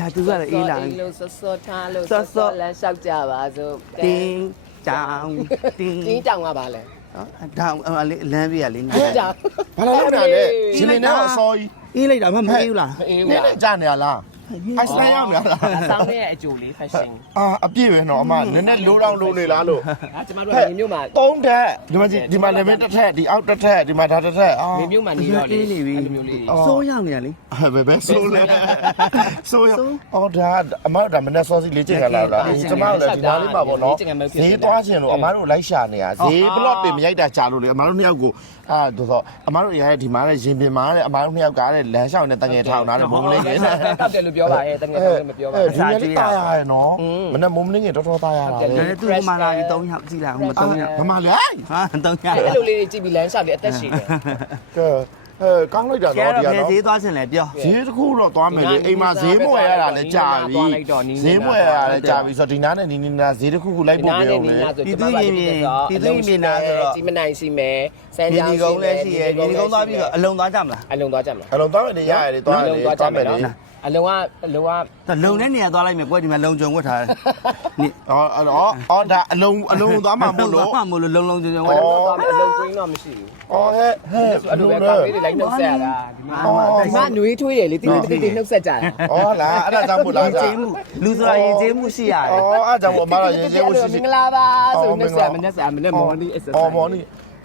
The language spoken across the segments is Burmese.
ညာသူကလည်းအေးလာအေးလို့စောစောထားလို့စောစောစောစောလမ်းလျှောက်ကြပါစို့တင်းတောင်တင်းတင်းတောင်ကပါလဲနော်ဒါအလေးလမ်းပြရလေးတင်းတောင်ဘာလဲလဲလဲရှင်နေတော့အစောကြီးအေးလိုက်တာမှမအေးဘူးလားအေးနေပါနဲ့ကြာနေရလား အိုက်စလန်ရောက်နေရလားအဆောင်ရဲ့အကျိုးလေး fashion အာအပြည့်ပဲနော်အမနည်းနည်းလိုးတောင်လိုးနေလားလို့အဲကျမတို့ကမြေမြို့မှာသုံးထက်ဒီမှာဒီမှာလည်းတစ်ထက်ဒီအောက်တစ်ထက်ဒီမှာဒါတစ်ထက်အာမြေမြို့မှာနေတော့လေအေးနေပြီအဲ့လိုမျိုးလေးတွေစိုးရောက်နေရလေဘယ်ပဲဆိုးလဲဆိုးရအော်ဒါအမတို့ဒါမနေ့စောစီလေးချိန်ခါလာလားကျမတို့လည်းဒီနားလေးမှာပေါ့နော်ဈေးသွားခြင်းလို့အမတို့လိုက်ရှာနေရဈေးဘလော့တွေမရိုက်တာကြာလို့လေအမတို့နှစ်ယောက်ကိုအာတော့တော့အမတို့ရတဲ့ဒီမှာတဲ့ရင်ပင်မှာတဲ့အမတို့နှစ်ယောက်ကတဲ့လမ်းလျှောက်နဲ့တငယ်ထောင်ထားတဲ့မုံလေးကတောက်တယ်လို့ပြောပါရဲ့တကယ်တော့မပြောပါအဲဘူးဒီနေ့လေးတာရရနော်မနေ့မုံလေးကတော်တော်တာရတာဒါနဲ့သူ့မှာလာပြီး3ရောက်ကြည့်လာအောင်မ3ရောက်မမလေးဟာ3ရောက်အဲ့လိုလေးတွေကြည့်ပြီးလမ်းလျှောက်ပြီးအသက်ရှင်တယ်ကဲအဲကောင်းလိုက်တာကျဲနော်ဒီတော့ကဖယ်နော်သေးသွားခြင်းလဲပြောဈေးတစ်ခုတော့သွားမယ်လေအိမ်မှာဈေးမွယ်ရတာလည်းကြာပြီဈေးမွယ်ရတာလည်းကြာပြီဆိုတော့ဒီနားနဲ့နီနီနာဈေးတစ်ခုခုလိုက်ပို့ပေးအောင်လေဒီမနိုင်ရှိမယ်စမ်းမြေကြောင်းဒီကုန်းလည်းရှိရယ်မြေဒီကုန်းသွားပြီးတော့အလုံသွားကြမလားအလုံးသွားကြမလားအလုံးသွားမယ်လေရရတယ်သွားမယ်လေသွားမယ်လေ အလုံးကအလုံးကလုံတဲ့နေရာသွားလိုက်မယ်ကွယ်ဒီမှာလုံကြုံဝတ်ထားတယ်နိအော်အော်အော်ဒါအလုံးအလုံးသွားမှာမို့လို့မှမလို့လုံလုံကြုံကြုံဝအတ်လုံးသွားမယ်အလုံးကွင်းတော့မရှိဘူးအော်ဟဲ့ဟဲ့အဲ့အလိုလုံးပဲလေကားလေးတွေလိုက်နှုတ်ဆက်ရတာဒီမှာဒီမှာနွေးထွေးတယ်လေတင်းတင်းတင်းနှုတ်ဆက်ကြတာအော်လားအဲ့ဒါကြောင့်မို့လားရင်ကြာကျေးမှုလူဆိုတာရင်ကျေးမှုရှိရတယ်အော်အဲ့ကြောင့်မို့အမလာရေးရေးဖို့ရှိမရှိင်္ဂလာပါဆိုနှုတ်ဆက်မနှုတ်ဆက်မနဲ့မော်နီအစ်ဆက်အော်မော်နီ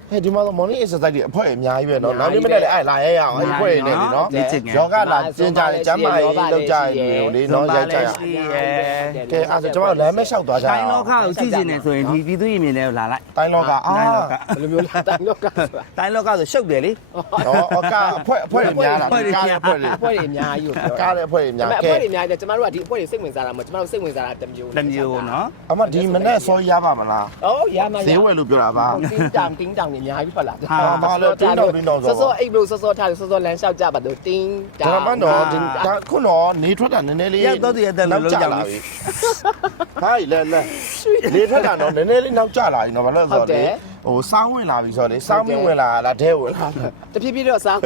ဟဲ့ဒီမှာမော်နီအက်ဆာဆိုက်တွေအဖွဲအများကြီးပဲနော်နောက်နေ့မနေ့လည်းအဲ့လာရဲရအောင်အဲ့ဖွဲနေတယ်နော်ယောဂလာကျင်းကြတယ်ကျမ်းမာရေးလောက်ကြရင်လေနော်ရိုက်ကြရရှိရယ်ကဲအဲ့ဒါကျွန်တော်လမ်းမဲလျှောက်သွားကြတိုင်းလောကကိုကြည့်နေတယ်ဆိုရင်ဒီပြည်သူရင်မြင်တယ်လာလိုက်တိုင်းလောကအာတိုင်းလောကဘယ်လိုမျိုးလဲတိုင်းတော့ကဆိုတာတိုင်းလောကဆိုရှုပ်တယ်လေတော့အကအဖွဲအဖွဲတွေများတာကားတဲ့အဖွဲတွေအဖွဲ့တွေအများကြီးကိုပြောကားတဲ့အဖွဲတွေဒါများပေမဲ့ကဲအဖွဲ့တွေအများကြီးတယ်ကျမတို့ကဒီအဖွဲ့တွေစိတ်ဝင်စားတာမဟုတ်ကျမတို့စိတ်ဝင်စားတာတစ်မျိုးတစ်မျိုးနော်အမဒီမနေ့စောရပါမလားအော်ရမရဈေးဝယ်လို့ပြောတာပါတင်းတောင်တင်းတောင်နေအများကြီးဖတ်လာဟာဘာလဲတင်းတောင်တင်းတောင်ဆိုစောစောအိတ်လို့စောစောထားလို့စောစောလမ်းလျှောက်ကြပါတော့တင်းတောဒါင်မှတော့ဒါခုနော်နေထွက်တာနည်းနည်းလေးရောက်တော့တည်းတဲ့လို့လောက်ကြပြီဟိုင်လဲလဲနေထွက်တာတော့နည်းနည်းလေးနောက်ကျလာပြီနော်ဘာလို့လဲဆိုတော့လေဟိုစောင်းဝင်လာပြီဆိုတော့လေစောင်းမဝင်လာလားဒဲဝင်လာတဖြည်းဖြည်းတော့စား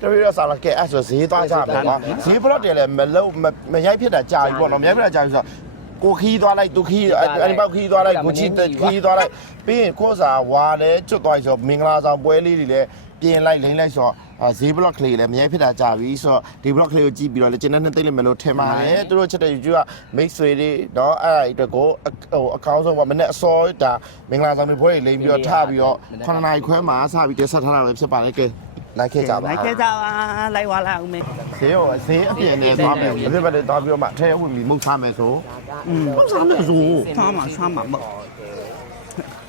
တပည့်တော့စားလာကဲအဲ့ဆိုဈေးသွားကြမယ်ကွာဈေးဘလော့တယ်လည်းမလုံးမရိုက်ဖြစ်တာကြာပြီပေါ့နော်မရိုက်ဖြစ်တာကြာပြီဆိုတော့ ကိုခီးသွားလိုက်သူခီးအဲ့ဒီပေါက်ခီးသွားလိုက်ကိုကြည့်ခီးသွားလိုက်ပြီးရင်ကိုစာဝါလဲကျွတ်သွားဆိုမင်္ဂလာဆောင်ပွဲလေးတွေလည်းပြင်လိုက်လိမ့်လိုက်ဆိုတော့ဈေး block ကလေးလည်းအများဖြစ်တာကြာပြီဆိုတော့ဒီ block ကလေးကိုကြည့်ပြီးတော့လည်းကျန်တဲ့နှစ်သိမ့်လိမ့်မယ်လို့ထင်ပါတယ်သူတို့ချက်တဲ့ YouTube က make ဆွေတွေတော့အဲ့ဒါအတွက်ကိုဟိုအကောင်းဆုံးပေါ့မနေ့အစောဒါမင်္ဂလာဆောင်ပွဲတွေလိမ့်ပြီးတော့ထပြီးတော့9နာရီခွဲမှာစပြီးတက်ဆက်ထားတာပဲဖြစ်ပါတယ်ကဲ လိုက်ခဲ့ကြပါလိုက်ခဲ့ကြပါလိုက်သွားလိုက်အောင်မေဈေးရောဈေးအပြင်နဲ့သွားမယ်ဘယ်ဘက်လဲသွားပြီးတော့မှထဲဝင်ပြီးမုတ်ထားမယ်ဆိုမစားလို့ဆိုစားမှာစားမှာမဟုတ်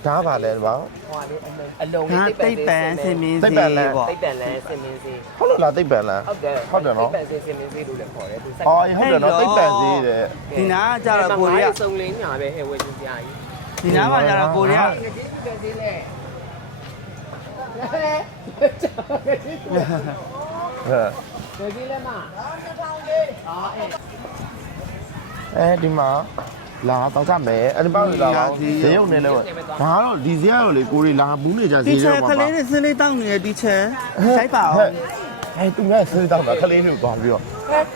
ဒါပါလဲဗျာဟိုလေးအလုံးဟာလေးတိတ်ပန်စင်မင်းတိစီတ်ပန်လဲပေါ့တိတ်တန်လဲစင်မင်းစီဟုတ်လို့လားတိတ်ပန်လားဟုတ်တယ်ဟုတ်တယ်နော်တိတ်ပန်စင်စင်မင်းစီလို့လည်းခေါ်တယ်သူစိုက်အော်ဟုတ်တယ်နော်တိတ်ပန်ဈေးတဲ့ဒီနာကကြတော့ကိုရီးယားစုံလင်းညာပဲဟဲ့ဝယ်ချင်းပြာကြီးဒီနာကကြတော့ကိုရီးယား ဒီကစီလေဟဲ့ဒီကလေးမအဲဒီမှာလာတော့ကြမယ်အဲ့ဒီပေါ့လာတော့ဈေးရုံနေလဲဒါကတော့ဒီဈေးကတော့လေကိုရီလာဘူးနေကြဈေးဒီချရောက်ကပါလေးနဲ့စလေးတောင်းနေတဲ့ဒီချက်ဆိုင်ပါအောင်အဲသူကဆွေးတောင်းတာခလေးလေးကိုသွားပြီးတော့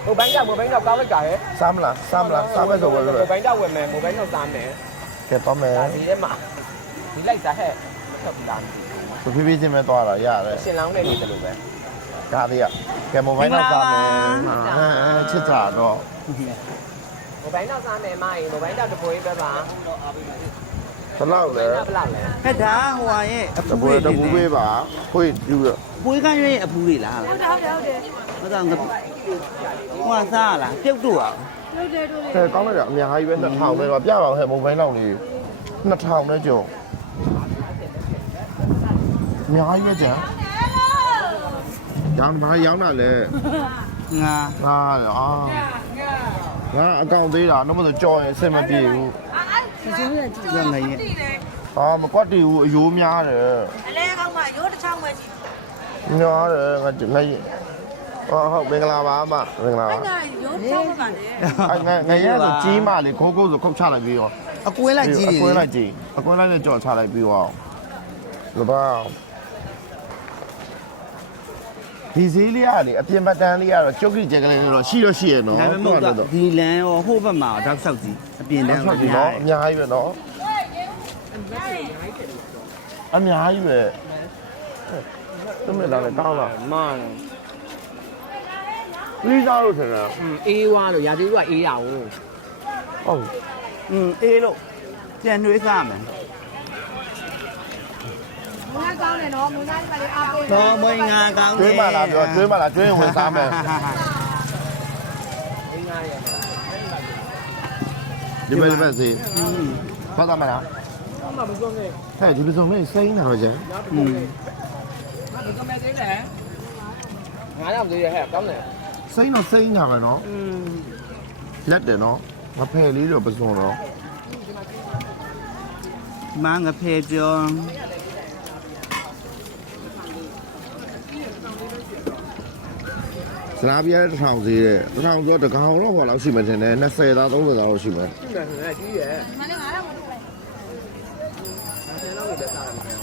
မိုဘိုင်းတော့မိုဘိုင်းတော့ကောင်းလိုက်တာဟဲ့စားမလားစားမလားစားမယ်ဆိုတော့မိုဘိုင်းတော့ဝယ်မယ်မိုဘိုင်းတော့စားမယ်ကဲတော့မယ်ဒါဒီထဲမှာဒီလိုက်စားဟဲ့ ဆက်ပြီးသားသူဖြည်းဖြည်းချင်းပဲသွားတာရတယ်ရှင်လောင်းနေနေတယ်လို့ပဲဒါလေးကကဲမိုဘိုင်းတော့စားမယ်အဲချစ်တာတော့မိုဘိုင်းတော့စားမယ်မရင်မိုဘိုင်းတော့တပွဲပဲပါဘယ်လောက်လဲဘယ်လောက်လဲဟဲ့ဒါဟိုဟာရဲ့အတဖူးပွဲတွေတပူပေးပါခွေးပြူတော့ပွေးကရွေးအဖူးတွေလားဟုတ်တယ်ဟုတ်တယ်ဟုတ်တယ်ဟုတ်တယ်ဟိုဟာစားလားပြုတ်တော့အောင်ကဲကောင်းလိုက်တာအများကြီးပဲ2000ပဲပါပြပါအောင်ဟဲ့မိုဘိုင်းလောက်နေ2000နဲ့ကြုံ အများကြီးပဲကြံဒါမှရောင်းတာလဲငါငါအာငါအကောင့်သေးတာတော့မဆိုကြော်ရင်အဆင်မပြေဘူးရငရဲ့အာမကွက်တီဘူးအယိုးများတယ်အလဲကောင်းမှရိုးတစ်ချောင်းပဲရှိများတယ်ငါငါဟုတ်ဟုတ်မင်္ဂလာပါအမမင်္ဂလာပါတယ်ရိုးတစ်ချောင်းပါလေအဲ့ငါငါရဲဆိုကြီးမလေးခိုးခိုးဆိုခုတ်ချလိုက်ပြီးတော့အကွေးလိုက်ကြီးအတွေကွင်းလိုက်ကြီးအကွင်းလိုက်နဲ့ကြော်ချလိုက်ပြီးတော့လပါ ဒီဈေးလေးကလေအပြင်ပတန်းလေးကတော့ကျုပ်ကြီးကြက်ကလေးတော့ရှိတော့ရှိရနော်ဒါပေမဲ့မဟုတ်တော့ဒီလန်ရောဟိုဘက်မှာတောက်ဆောက်ကြီးအပြင်တန်းဆောက်ပြီနော်အများကြီးပဲနော်အများကြီးပဲသမီးသားလည်းကောင်းလားမောင်လေးစားလို့ထင်တာအေးဝါလို့ရာသီဥကအေးရအောင်ဟုတ်อืมအေးလို့ပြန်နှွေးစားမယ် မွေးကောင်းတယ်နော်မွေးသားကလေးအားပေး တော့မွေးငါကောင်း ကျွေးမလားပြောကျွေးမလားကျွေးရင်ဝင်စားမယ်ဒီဘက်ဒီဘက်စီဖတ်သားမလားဟဲ့ဒီလိုဆိုမင်းစိမ့်တာတော့ကျန် อืม ငါတို့ကမဲသေးတယ်ငါတော့သေးရဟဲ့ကောင်းတယ် စိမ့်တော့စိမ့်တာပဲနော် อืม လက်တယ်နော်မဖယ်လေးတော့ပစွန်တော့ မငါဖေပြော စနာပြရတဲ့တစ်ထောင်စီးတဲ့တစ်ထောင်ဆိုတော့တစ်ကောင်တော့ဟောလောက်ရှိမှထင်တယ်20သား30သားလောက်ရှိမှရှိတယ်ဟဲ့ကြီးရယ်မလေးငါတော့မလုပ်ဘူးဆယ်လောက်ပဲစားတယ်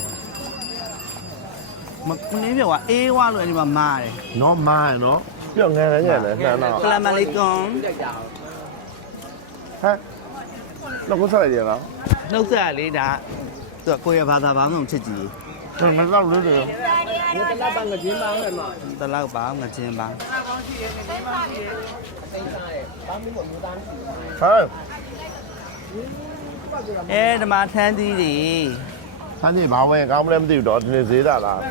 မကုနေပြောကအေးဝါလို့အဲ့ဒီမှာမားတယ်နော်မားရနော်ပြောငယ်ငယ်ညက်တယ်နှမ်းတော့ဆလာမလီကွန်ကြိုက်တာဟဲ့တော့ကိုစားလိုက်ရလားနှုတ်ဆက်လေးဒါသူကကိုယ့်ရဲ့ဘာသာဘာမှမချစ်ကြည့်ကျွန်တော်တော့လို့တယ်ဒီတလက်ပန်းကကျင်းပန်းမယ်မှာတလောက်ပါငါချင်းပါအသိစားရဲ့ဘာမှမ ဟုတ်ဘူးသားမရှိဘူးဟဲ့အဲဒီမှာထန်းသီးတွေဆန်းကြီးဘာဝင်ကောင်းမလဲမသိဘူးတော့ဒီနေ့ဈေးတာလားဒါ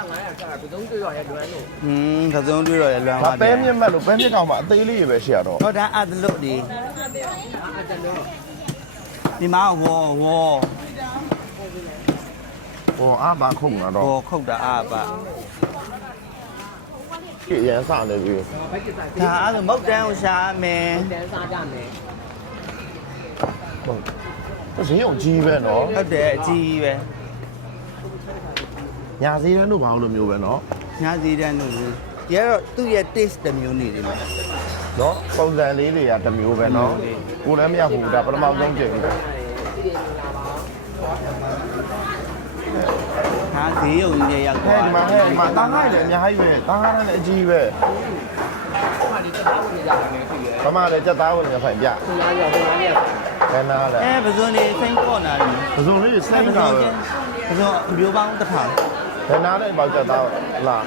900ကျတာဘုံတွေ့ရရဲ့လွမ်းလို့ဟင်းသစုံတွေ့တော့ရလွမ်းဒါသွားပဲမြင့်မဲ့လို့ပဲမြင့်ကောင်မှအသေးလေးရပဲရှိရတော့တော့ဒါအဒလုတ်ဒီအတလုံးဒီမှာဝေါ်ဝေါ် ဟောအာဘာခုံလာတော့ဝေါ်ခုတ်တာအပါကြည့်ရန်စနေပြီဘက်ကစားဒါအဲ့လိုမုတ်တန်းကိုရှာမယ်တန်းစားကြမယ်ဟုတ်ဈေးအောင်ကြီးပဲနော်ဟုတ်တယ်အကြီးပဲညာဈေးတန်းတို့ဘာလို့မျိုးပဲနော်ညာစီတန်းလို့ဒီကတော့သူ့ရဲ့ taste တစ်မျိုးနေတယ်မှာနော်ပုံစံလေးတွေကတစ်မျိုးပဲနော်ကိုလည်းမရဘူးဒါပထမဆုံးကြည့်ပြီဟာ ဈေးရုံကြီးရောက်ဟဲ့သွားဒီမှာဟဲ့ဒီမှာတားငါ့လည်းအများကြီးပဲတားငါ့လည်းအကြီးပဲဟိုမှာဒီသားဝင်ကြတယ်ဖြစ်ရဲ့ဘာမှလည်းစက်သားဝင်ရဖိုင်ပြသူများရောသူများရောဘယ်နာလဲအဲပဇွန်နေစိမ့်ပေါ်လာတယ်ပစုံလေးစိတ်ကပဲပဇွန်မျိုးပေါင်းတစ်ထောင်ဘယ်နာလဲပေါက်စက်သားလား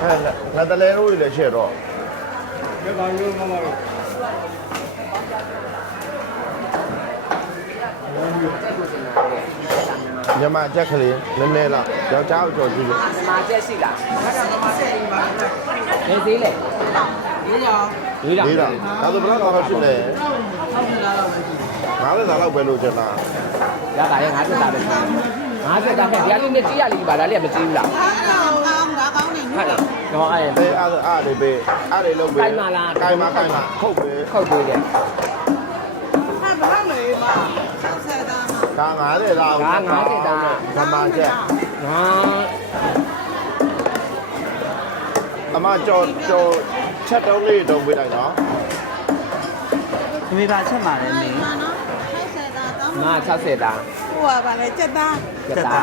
ဟဲ့ငါတလဲလို့လည်းရှေ့တော့ဒီကောင်ရိုး မမလို့မြန်မာချက်ကလေးနည်းနည်းလားယောက်ျားကိုကြော်ကြည့်လို့မာချက်ရှိလားနေသေးလေရေးရောရေးရောလေးလားဒါဆိုဘယ်တော့မှဖြစ်လဲငါလည်းသာတော့ပဲလို့ကျွန်တော်ရတာရဲ့50တာပဲ50တာနဲ့ဒီအလေးနဲ့100လေးပါလားလေးမကြည့်ဘူးလားကောင်းကောင်းငါကောင်းနေဟုတ်လားတော့အဲ့ဘေးအားအားတွေဘေးအားတွေလုံးဘေးကိုင်မာလားကိုင်မာကိုင်မာခုတ်ဘေးခုတ်ပေးတယ် ဟာဘာလဲမ 60တာမှာဒါ90လားဓမ္မချက်ငါအမကြော်ကြော်ချက်တုံးလေးတုံးပေးလိုက်နော်ဒီမိဘချက်မှာလည်းနေနော်60တာတောင်းငါ60တာဟိုကဘာလဲစက်သားကျတက်တာတာ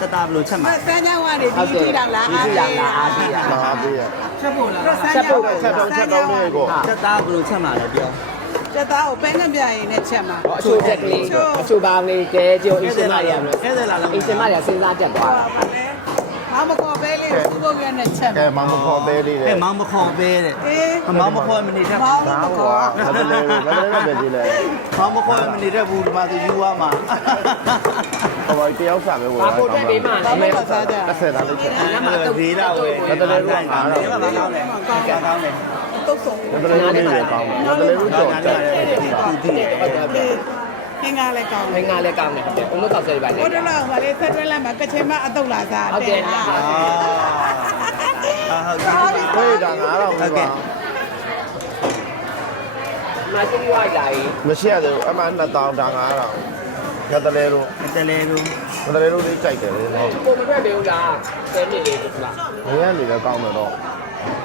တက်တာဘယ်လိုချက်မှာဆန်းချောင်းကနေဒီကြည့်တော့လားဒီကြည့်ရလားအားကြည့်ရမဟာပေးရချက်ဖို့လားချက်ဖို့ချက်တုံးချက်တုံးလေးကိုတက်တာဘယ်လိုချက်မှာလဲပြော ချက်သားကိုပဲနဲ့ပြရင်နဲ့ချက်မှာအချိုးချက်ကလေးအချိုးပါလေးကျဲကျိုးအင်းစမရရမလို့အဲ့ဒါလားအင်းစမရစဉ်းစားတက်သွားဘာလဲမမကောပဲလေးစူဖို့ရနဲ့ချက်ကဲမှာမမခေါ်သေးလေးအဲတဲ့မောင်မခေါ်ပဲတဲ့အေးမောင်မခေါ်မနေတဲ့မောင်းဒါမဟောကောငါတလေးငါတလေးတော့ပဲကြည့်လဲမောင်မခေါ်မနေတဲ့ဘူးဒီမှာသူယူရမှာဟိုတယောက်စားပဲဝယ်ဘာဖို့တက်ပေးမှဘာလဲလို့စားကြတစ်ဆက်သားလေးချက်အဲ့ဒါဈေးတော့ဝယ်ကောင်းတယ်ကောင်းတယ်ကောင်းတယ်ကောင်းတယ် တုတ်ဆုံးငါတလေးလေးပဲကောင်းငါတလေးလေးကြော်ချက်သူတည်တယ်သင်္ကားလည်းကောင်းငငါလည်းကောင်းတယ်ဟုတ်တယ်ဘုံတော့ဆောက်ရပါလေဘုဒ္ဓလောက်ပါလေဆက်တွဲလိုက်မှာကချင်မအတုတ်လာစားဟုတ်တယ်အာဟုတ်ပြီဝေးတာ9000ပဲပါမရှိဝိုက်လာရင်မရှိရသေးဘူးအမှ2000ဒါ9000ငါတလေးလို့တလဲလို့ငါတလေးလို့လေးကြိုက်တယ်လေဟုတ်ပုံမထွက်သေးဘူးလားဆယ်နှစ်လေးတူလားငရလေးလည်းကောင်းတယ်တော့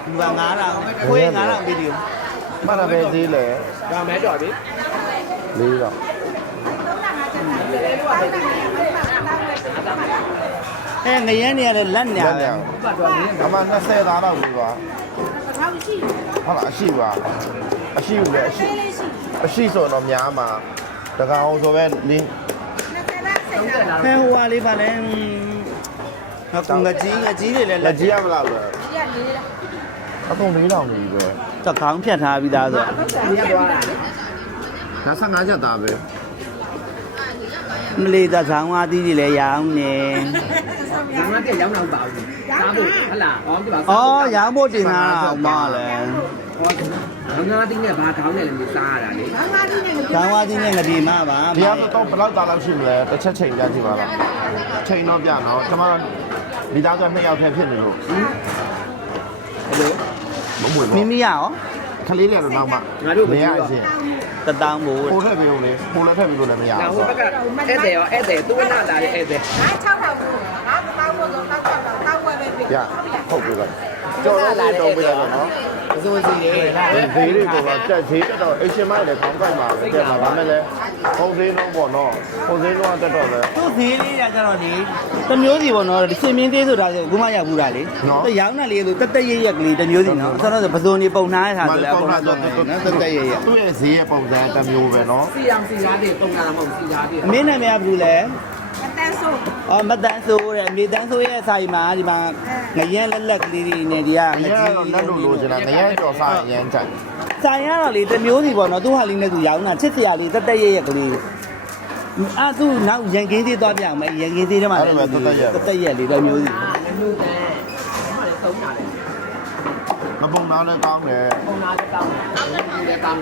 ဒီမှာ9000ခွေး9000ဗီဒီယိုမှတ်တာပဲသေးလေဒါမဲတော့ပြီလေးတော့အသာအဲငရမ်းနေရတဲ့လက်နေရလက်ပဲနေအမ20သားတော့ပြီပါထောက်ရှိဟုတ်လားအရှိပါအရှိဘူးလေအရှိလေးရှိအရှိဆိုတော့များမှာတကောင်အောင်ဆိုပဲလင်း20လားစိတ်လားဖဲဟိုဟာလေးပါလဲ ဟောကငကြီးငကြီးတွေလည်းလလက်က်ကြီးရမလားပဲဒီကလေးလားအကုန်လေးတောင်ပြီပဲတခေါင်းဖြတ်ထားပြီးသားဆိုညက်သွားဒါ15ချက်သားပဲမလေးတဆောင်းဝါးသီးတွေလည်းရောင်းနေငါမတက်ရောက်တော့ပါဘူးစားဖို့ဟလာအော်ဒီပါအော်ရောင်းဖို့တင်တာအောင်မလဲဟောငါတင်းနဲ့ဘာခေါင်းနဲ့လည်းစားရတာလေဘာငါဒီနဲ့ဆောင်းဝါးသီးနဲ့ငဒီမပါဒီကတော့ဘယ်လောက်သားလောက်ရှိမလဲတစ်ချက်ချိန်ကြကြည့်ပါလားချိန်တော့ပြနော်ကျွန်တော် ဒီသားဆိုနှစ်ယောက်ထဲဖြစ်နေလို့ဘယ်လိုမမွေမိတော့မိရရောခလေးလေးတော့နောက်မှငါတို့မမရရအအရှချင်းင်တတောင်းဖို့ပို့ထည့်ပေးဦးလေပို့လည်းထည့်ပေးလို့လည်းမရငါဘူးဟိုဘက်ကဧည့်သည်ရောဧည့်သည်သူကနာတာရဲ့ဧည့်သည်ငါ6ထောက်ဘူးငါတောက်ဖို့ဆိုတောက်6ထောက်တောက်ဝဲပဲပြီရဟုတ်ပြီကကြော်တော့လေးတော့ပေးရတော့နော်အ စိုးစီတွေဈေးတွေကတော့တက်ဈေးတက်တော့အရှင်မိုက်လည်းခေါင်းကိုက်မှာပဲတက်ပါဒါမဲ့လည်းပုံဈေးလုံးပေါ့နော်ပုံဈေးလုံးကတက်တော့ပဲသူ့ဈေးလေးကကျတော့လေတစ်မျိုးစီပေါ့နော်ဒီစင်မင်းသေးဆိုတာဆိုခုမှရောက်ဘူးတာလေသူရောင်းတာလေးဆိုတက်တက်ရက်ရက်ကလေးတစ်မျိုးစီနော်ဆိုတော့ပဇွန်နေပုံနှားရတာဆိုလည်းအကုန်လုံးနော်တက်တက်ရက်ရက်သူ့ရဲ့ဈေးရဲ့ပုံစံတစ်မျိုးပဲနော်စီအောင်စီရားတွေပုံနာမဟုတ်စီရားတွေအမင်းနာမည်ကဘူးလဲအတန်းဆိုးအော်မတန်း ဆိုးတဲ့မြေတန်းဆိုးရဲ့ဆိုင်မှာဒီမှာငရဲလက်လက်ကလေးတွေနဲ့ဒီက။ငရဲတော့လက်လို့လိုချင်တာငရဲကြော်စားရင်ချက်ဆိုင်ရတော့လေတစ်မျိုးစီပေါ့နော်သူ့ဟာလေးနဲ့သူရောင်းတာချစ်စရာလေးတက်တက်ရက်ရက်ကလေးအာသူနောက်ရန်ကင်းသေးသွားပြအောင်မယ်ရန်ကင်းသေးထဲမှာတက်တက်ရက်လေးတစ်မျိုးစီအာလည်းလူတန်းဟောလေသုံးတာလေ။မပုံသားလည်းကောင်းတယ်ပုံနာလည်းကောင်းတယ်လည်းကောင်း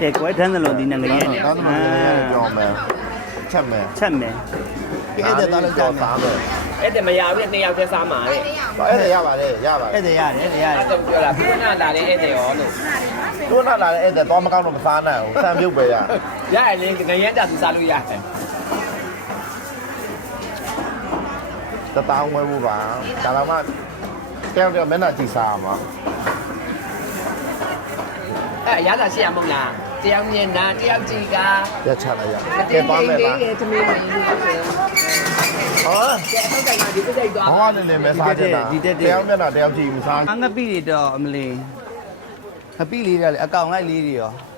တယ်ကဲကွယ်ထန်းသလုံးဒီင။ရဲဒါနဲ့တော့ငရဲကြော်မယ်။ချက်မယ်ချက်မယ်။ အဲ့ဒါတော့ကြော်စားမယ်ဧည့်သည်မရဘူးနှစ်ယောက်တည်းစားမှာတဲ့။အဲ့ဒါရပါတယ်ရပါတအဲ့ယ်ဒါရတယ်ရရအဲ့ဒါပြောတာခုနလာတဲ့ဧည့်သည်ရောလို့။သူကလာတဲ့အဲ့ဒါတော့မကောင်းတော့မစားနိုင်ဘူး။ဆံပြုတ်ပဲရရရလေငရဲကြသူစားလို့ရတယ်။တတောင်းဝဲဖို့ပါ။ဒါတော့မှတယောက်တယောက်မျက်နှာကြည့်စားမှာအဲ့အရသာရှိရမဟုတ်လား တယောက်မျက်နှာတယောက်ကြည့်က။ရက်ချလိုက်ရ။ကဲသွားမယ်လားရဲ့သမီးလေးလေးဟုတ်တယ်။ဟောကဲဟုတ်တယ်ကဒီစိတ်သွား။ဘာမှလည်းလည်းမစားချင်တာ။တယောက်မျက်နှာတယောက်ကြည့်မစားအငပိတွေတော့အမလီအပိလေးတွေအကောင်လိုက်လေးတွေရော။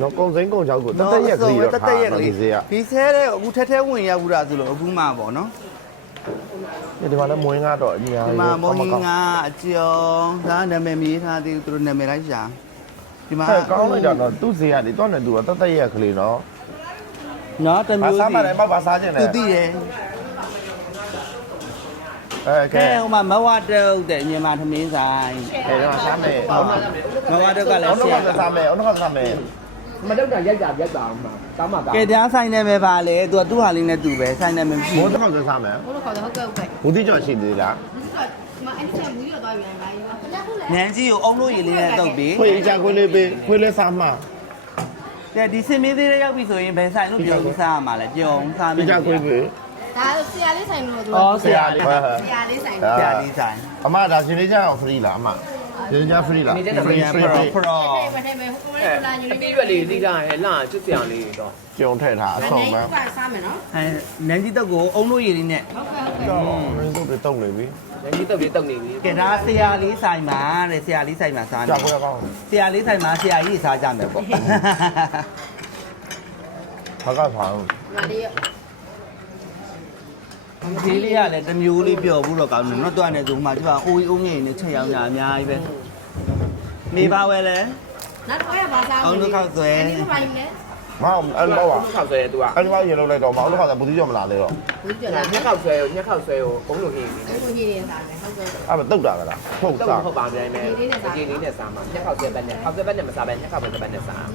တော့ကုံစိမ့်ကုံချောက်ကိုတသက်ရက်ကလေးတော့တသက်ရက်ကလေးဈေးကဒီဆဲတဲ့အခုထက်ထဲဝင်ရောက်ဘူးလားဆိုလို့အခုမှပေါ့နော်ဒီမှာလည်းမွေးကတော့အများဒီကြီးမှာမုံငါအကျော်ဒါနာမည်မြေးထားသေးဘူးသူတို့နာမည်လိုက်ရှာ ဒီမှာဟဲ့ကောင်းလိုက်တာတော့သူ့ဈေးကနေတော့နဲ့သူကတသက်ရက်ကလေးနော်နော်တစ်ဘာမျိုးစားစီမှလည်းမဘာစားခြင်းလဲသူသိတယ်အဲကဲကဲဟိုမှာမဝတုတ်တဲ့မြန်မာသမင်းဆိုင်အဲတော့စားမယ်မဝတုတ်ကလည်းအောင်ရှတော့ယ်ကစားမယ်အောင်တော့ကစားမယ်မတော့တာရိုက်တာရိုက်တာအောင်မှာကောင်းမှာကောင်းကဲတရားဆိုင်နေပဲပါလေသူကသူ့ဟာလေးနဲ့သူပဲဆိုင်နေမှမရှိမိုးဘူးတော့ကစားမယ်ဘုလို့ခေါ်တယ်ဟုတ်ကဲ့ဟုတ်ကဲ့ ဘူးတိကျော်ရှိသေးလား ဒီမှာအဲ့ဒီချက်မူရသွားပြန်ပါရင်ပါ နန်းကြီးကိုအုံလို့ရည်လေးနဲ့တုတ်ပြီးခွေးကြခွေးလေးပေးခွေးလေးစားမှာကဲဒီစင်မင်းသေးလေးရောက်ပြီဆိုရင်ဘယ်ဆိုင်လို့ပြောပြီးစားရမှာလဲပြုံးစားမပြယ်ကြခွေးပေးဒါဆရာလေးဆိုင်လို့သူဩဆရာလေးဟဲ့ဆရာလေးဆိုင်ဆရာလေးဆိုင်အမဒါရှင်လေးကြအောင် free လားအမ ရှင်လေးကြ free လား free free free ပရောမထဲမှာဟိုအဲကလာညူအတိရွက်လေးသိတာရဲ့လာချစ်စရာလေးတော့ကျုံထည့်ထားအဆုံးပဲပါစားမယ်နော်အဲနန်းကြီးတုတ်ကိုအုံလို့ရည်လေးနဲ့ဟုတ်ကဲ့ဟုတ်ကဲ့တော့ရင်းစုပ်တွေတုံနေပြီငကြီးတုတ်လေးတုတ်နေပြီကဲဒါဆရာလေးဆိုင်မှာတဲ့ဆရာလေးဆိုင်မှာစားကြာနေခွေးကောင်းဆရာလေးဆိုင်မှာဆရာကြီးစားကြမယ်ပေါ့ ဘာကဖားမာလေး ဒီလေးကလည်းတစ်မျိုးလေးပျော်ဘူးတော့ကောင်းတယ်နော်တွန်းနေဆိုမှဒီကအိုးအိုးငယ်နဲ့ချက်ရောင်းတာအများကြီးပဲနေပါဝဲလဲနောက်တော့ရပါစားအောင်လို့ခောက်ဆွဲဒီလိုပိုင်းလဲမအောင်အဲ့လိုပါခောက်ဆွဲသူကအဲ့လိုရေလုံးလိုက်တော့မအောင်လို့ခါဘူးတိကျော်မလာသေးတော့ဘူးကြညလားက်ခောက်ဆွဲကိုညက်ခောက်ဆွဲကိုဘုံလို့ဟင်းပြီဘုန်းကြီးတွေစားမယ်ဟုတ်ကဲ့အဲ့မတုတ်တာကလားဟုတ်တော့စားဟုတ်ပါပြန်မယ်ဒီလေးနဲ့စားမှာညက်ခောက်ဆွဲဘက်နဲ့ခောက်ဆွဲဘက်နဲ့မစားဘဲညက်ခောက်ဆွဲဘက်နဲ့စား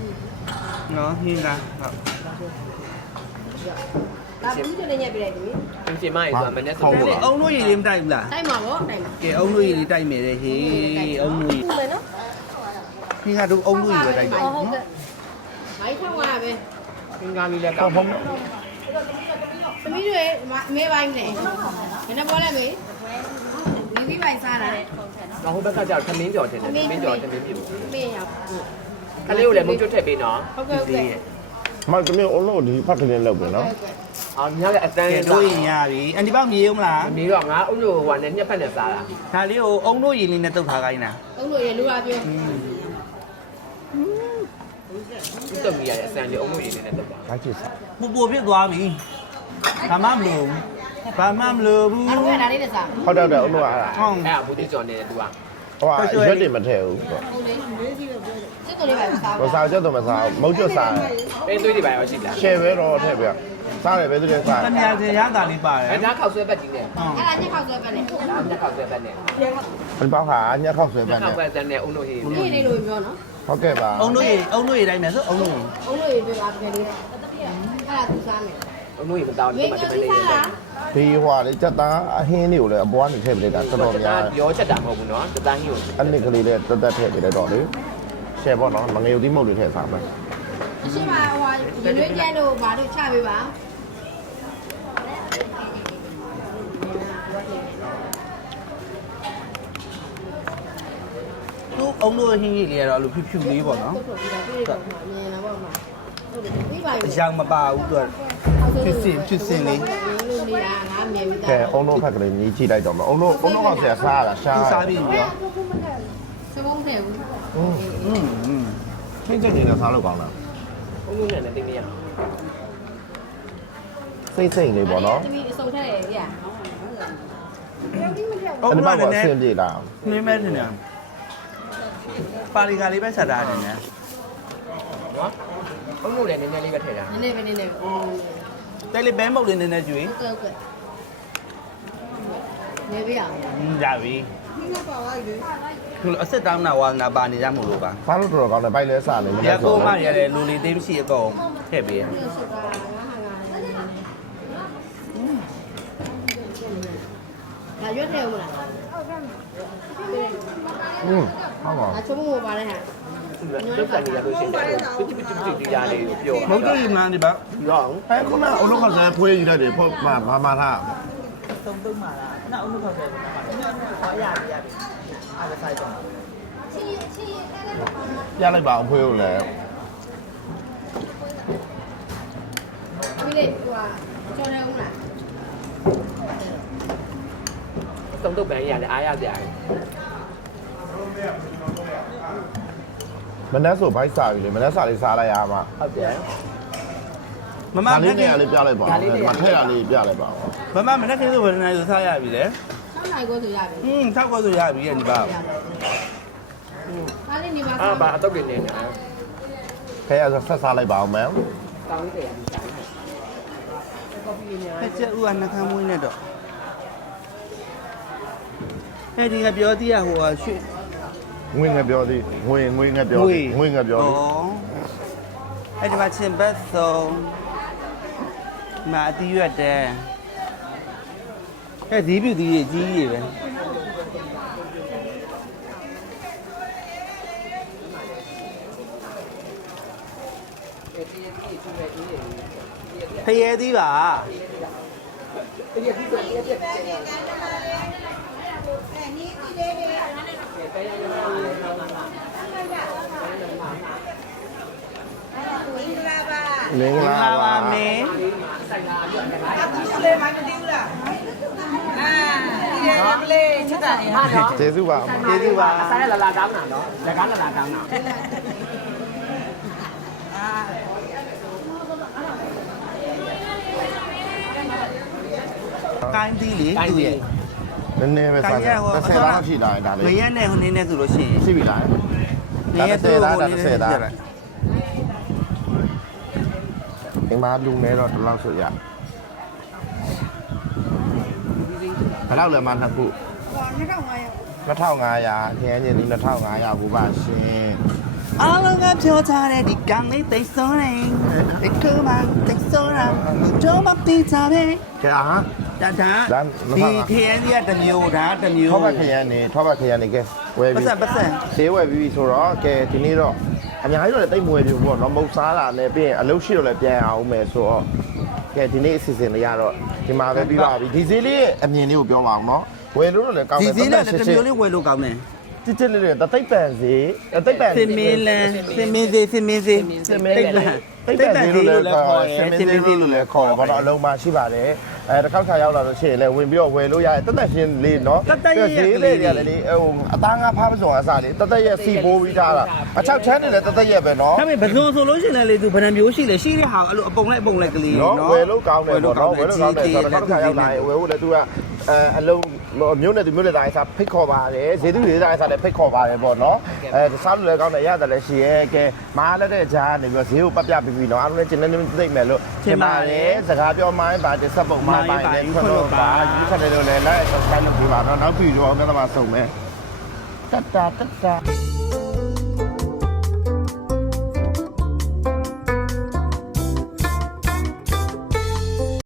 နော်ဟင်းကဟုတ် ဒါဘူးကြလည်းညက်ပြလိုက်ပြီအင်းရှင်မရေဆိုတာမနဲ့ဆိုကဲအုံလို့ရည်လေးမတိုက်ဘူးလားတိုက်မှာပေါ့တိုက်မှာကဲအုံလို့ရည်လေးတိုက်မယ်လေဟေးအုံလို့ရည်ဘူးမယ်နော်ဟင်းကတော့အုံလို့ရည်ပဲတိုက်တယ်ဟုတ်ကဲ့မိုက်ထောင်းရပဲသင်္ကားလေးလည်းကောတော့င်းဘုံသမီးတွေအမေပိုင်းလေဘယ်နဲ့ပေါ်လဲမေမိမိပိုင်းစားတာတော့ဟိုဘက်ကကြောက်သမင်းကြော်တင်တယ်သမင်းကြော်တင်ပြီးပြီမေရကလေးကိုလည်းမုတ်ကျွတ်ထည့်ပေးနော်ဟုတ်ကဲ့ဟုတ်ကဲ့မတမီးအလုံးဒီဖတ်ကလေးလောက်ပဲနော် အော်ညကအတန်းကဲလေးတို့ရင်ရပြီအန်ဒီပေါက်မြေရုံမလားမီးတော့ငါအုပ်လို့ဟိုကနဲ့ညက်ဖက်နဲ့စားတာဒါလေးကိုအုံတို့ရင်လေးနဲ့တုတ်ထားခိုင်းတာသုံးလို့ရလူပါပြောသူ့တမီးရတဲ့အစံလေးအုပ်လို့ရည်နေနဲ့တော့ပါဘာချစ်စားပူပူဖြစ်သွားပြီဘာမှမလို့ဘာမှမလို့ဘူးအဲ့ဒါဒါလေးနဲ့စားဟုတ်တယ်တယ်အုံတို့အဲ့ဒါဟောင်းအဲ့ဒါဘူးတိကျော်နေတယ်သူကဟိုကရွက်တွေမထည့်ဘူးဟုတ်လေစစ်တော်လေးပါစားမစားချက်တော့မစားမုတ်ကျွတ်စားတယ်ပင်းသွေးတွေပါရောရှိလားရှယ်ပဲတော့ထည့်ပြ စားတယ်ပဲသူတွေစားတမယာစင်ရတာလေးပါတယ်အဲ့ဒါခောက်ဆွဲပတ်ကြီးနဲ့ဟောင်းအဲ့ဒါညက်ခောက်ဆွဲပဲလေဒါညက်ခောက်ဆွဲပတ်နဲ့ဘယ်ပေါက်ဟာညက်ခောက်ဆွဲပညက်န်းခောနဲ့က်ပတ်တဲ့နဲ့အုပ်လို့ရည်ဒီလေးလိုပြောနော်ဟုတ်ကဲ့ပါအုံတို့ရေအုံတို့ရေတိုင်းမယ်ဆိုအုံတို့ရေအုံးလို့ရပြောပါတကယ်လေးအဲ့ဒါသူစားမယ်အုပ်လို့ရည်မတောင်းရေဘူးမှကတမစီန်လေးစားလားဒီဟွာလေစက်သားအဟင်းတွေကိုလည်းအပွားနေထည့်ပြလိုက်တာတော်တော်ဒါများပြောချက်တာမဟုတ်ဘူးနော်တန်းကြီးကိုအနစ်ကလေးလည်းတက်တက်ထည့်ပြလိုက်တော့လေရှယ်ပေါ့နော်မငယ်ဦးသီးမုတ်တွေထည့်စားမယ်အရှိမဟိုရေရွေးကျန်းလို့ဘာလို့ချပေးပါ သူ့အုံတို့ဟင်းကြီးလေးကတော့အဲ့လိုဖြူဖြူလေးပေါ့နော် ထုတ်ထုတ်ပြီးတော့ပြေးတော့မြင်လာပေါ့မှာဟုတ်တယ်ပြီးပါပြီ အယောင်မပါဘူးသူကဖြစ်စင်ဖြစ်စင်လေး လို့နေတာငါမြင်ပြီး ကဲ သား အုံတို့ဖက်ကလေးညီးကြည့်လိုက်တော့မအုံတို့အုံတို့ကဆရာစားရတာရှား သူစားပြီးပြီရော စမုန်းတယ်ဘူး อืม อืมอืม ခင်းချက်နေနဲ့စားလို့ကောင်းလား အုပ်လို့နဲ့တင်းနေရ စိတ်စိတ်လေးပေါ့နော် တမီအစုံထက်ရရ အုံ အဲ့ဒီ တို့ မှာ က ကအ လည်း ဆင်ပြေလား နင်းမဲ့တင်တယ် ပါလီကလေးပဲဆက်တာအနေနဲ့နော်အုံလို့လည်းနည်းနည်းလေးပဲထည့်တာနည်းနည်းပဲနည်းနည်းပဲတယ်လီဘဲမုတ်လေးနည်းနည်းကျွေးဟုတ်ကဲ့နေပြရအောင်ရပြီသူအဆက်တောင်းတာဝါနာပါနေရမို့လို့ပါဖားလို့တော်တော်ကောင်းတယ်ပိုက်လဲစားတယ်ရကိုမရလည်းလူလီသိမ်းရှိအကုန်ထည့်ပေးရဒါရွက်တယ်ဟုတ်လားဟုတ်ကဲ့อืม ဟုတ်ပါငါချုံမို့ပါလဲဟာလုတ်ကန်နေရလို့ရှိရင်ပစ်ပစ်ပစ်ပစ်တရားလေးကိုပြောမုတ်တို့ယူမှန်းဒီပါရောင်းအဲခုနအုံတို့ကဆရာဖွေးယူလိုက်တယ်ဖို့မမမထားသုံးသုံးပါလားနောက်အုပ်ထုတ်ခဲ့တယ်ဟောရပြီရပြီအားဆိုင်တော့ပြလိုက်ပါအောင်ဖွေးကိုလည်းဒီလေဟိုဟာကျော်တယ်ဦးလားသုံးတော့ပန်းရတယ်အားရကြတယ် မနေ့ဆိုဘိုက်စားပြီလေမနေ့စားလေးစားလိုက်ရမှာဟုတ်တယ်မမဒါမလေးနေ့နေရာလေးပြလိုက်ပါဦးဒီမှာထည့်ရလေးပြလိုက်ပါဦးမမမနေ့ကလေးဆိုဝယ်နေလို့စားရပြီလေဆောင်းနိုင်ကိုဆိုရပြီอืมထောက်ကောဆိုရပြီဒီပါအားလေးနေပါအာဘာအတော့ကနေနေခဲရဆိုဆက်စားလိုက်ပါအောင်မယ်တောင်းလေးတယ်ဖက်ချက်ဦးကနှကမ်းမွေးနဲ့တော့အဲဒီကပြောသေးရဟိုဟာရွှေ ငွေငယ်ပြောသည်ငွေငွေငယ်ပြောသည်ငွေငယ်ပြောသည်အဲ့ဒီမှာချင်းဘတ်ဆုံးမာအတီးရွက်တယ်အဲ့ဒီပြူဒီကြီးကြီးပဲဖရဲသီးပါ မမင်္ဂင်္ဂလာလာပါပါမင်းကျေးဇူးပါကျေးဇူးပါစားရလာလာကောင်းတာနော်လက်ကားလာလာကောင်းတာကိုင်းသီးလေသူ့ရဲ့ နည်းနည်းပဲကိုစားင်းတယ်ရဲ့ဟို30လောက်ရှိလာရင်ဒါငလေးရက်နဲ့ဟိုနေနဲ့ဆိုလို့ရှိရင်ရှိပြီလားနေရက်သူ့ဟိုနေနဲ့30ဒါဒီမှာလူနေတော့ဒီလောက်ဆိုရဘယ်လောက်လဲမနှစ်ခု2500ခင်းရင်ဒီ2500ဘူးပါရှင်အားလုံးကပြောထားတဲ့ဒီကံလေးသိဆုံးနေဒီကမှသိဆုံးတာတော့မပြီးကြပဲကဲ အားဒါဒါဒါဒီခရမ်းကြီးကတစ်မျိုးဒါတစ်မျိုးထောက်ဘခရန်နေထောက်ဘခရန်နေကဲဝယ်ပတ်ပြီစံပတ်စံဈေးဝယ်ပြီးပြီဆိုတော့ကဲဒီနေ့တော့အများကြီးတော့လည်းတိတ်မွေပြီပေါ့နော်မုတ်စားတာနဲ့ပြီးရင်အလုပ်ရှိတော့လည်းပြန်အောင်မယ်ဆိုတော့ကဲဒီနေ့အစီအစဉ်လေးရတော့ဒီမှာပဲပြီးပါပြီဒီဈေးလေးရဲ့အမြင်လေးကိုပြောပါအောင်နော်ဝယ်လို့တော့လည်းကောင်းဒီတယ်စည်းနဲ့တက်တစ်တက်မျိုးလေးဝယ်လို့ကောင်းတယ်တစ်တစ်လေးလေးတသိပ်ပန်စီသိပ်ပန်စင်မင်းလန်းစင်မင်းစေးစင်မင်းစေးစင်မင်းလေးသိပ်ပန်စီလို့လည်းခေါ်စင်မင်းလေးလို့လည်းခေါ်ဘာတော့အလုံးမရှိပါတယ် အဲတစ်ခေါက်ခါရောက်လာလို့ရှိရင်လည်းဝင်ပြီးတော့ဝယ်လို့ရတယ်တက်တက်ရှင်းလေးနော်ဈေးလေးတွေကလည်းဟိုအသားငါဖားပစုံအစားလေးတက်တက်ရဲ့စီပိုးပြီးထားတာအချောက်ချမ်းနေလည်းတက်တက်ရဲ့ပဲနော်ဒါပေမဲ့ဘဇွန်ဆိုလို့ရှိရင်လည်းလေသူဘယ်နှမျိုးရှိလဲရှိတဲ့ဟာအဲ့လိုအပုံလိုက်အပုံလိုက်ကလေးနော်နော်ဝယ်လို့ကောင်းတယ်ပေါ့နော်ဝယ်လို့ကောင်းတယ်ဆိုတော့တစ်ခါရောက်လာရင်ဝယ်ဖို့လည်းသူက အဲအလုံးမျိုးနဲ့သူမျိုးနဲ့တိုင်းစားဖိတ်ခေါ်ပါတယ်ဈေးသူဈေးတိုင်းစားလည်းဖိတ်ခေါ်ပါတယ်ပေါ့နော်အဲစားလို့လည်းကောင်းတယ်ရတယ်လည်းရှိရဲကဲမားလည်းတဲ့ဂျာကနေပြီးတော့ဈေးကိုပတ်ပြပြီးပြီနော်အားလုံးလည်းကျင်းနေနေသိမ့်မယ်လို့ထင်ပါတယ်စကားပြောမှန်းပါတယ်စက်ပုံမှန်းပါတယ်ခွင့်လို့ပါဒီချက်တွေလည်းလည်း subscribe လုပ်ပေးပါတော့နောက်ပြီးတော့ကျွန်တော်မှဆုံးမယ်တတ်တာတတ်တာ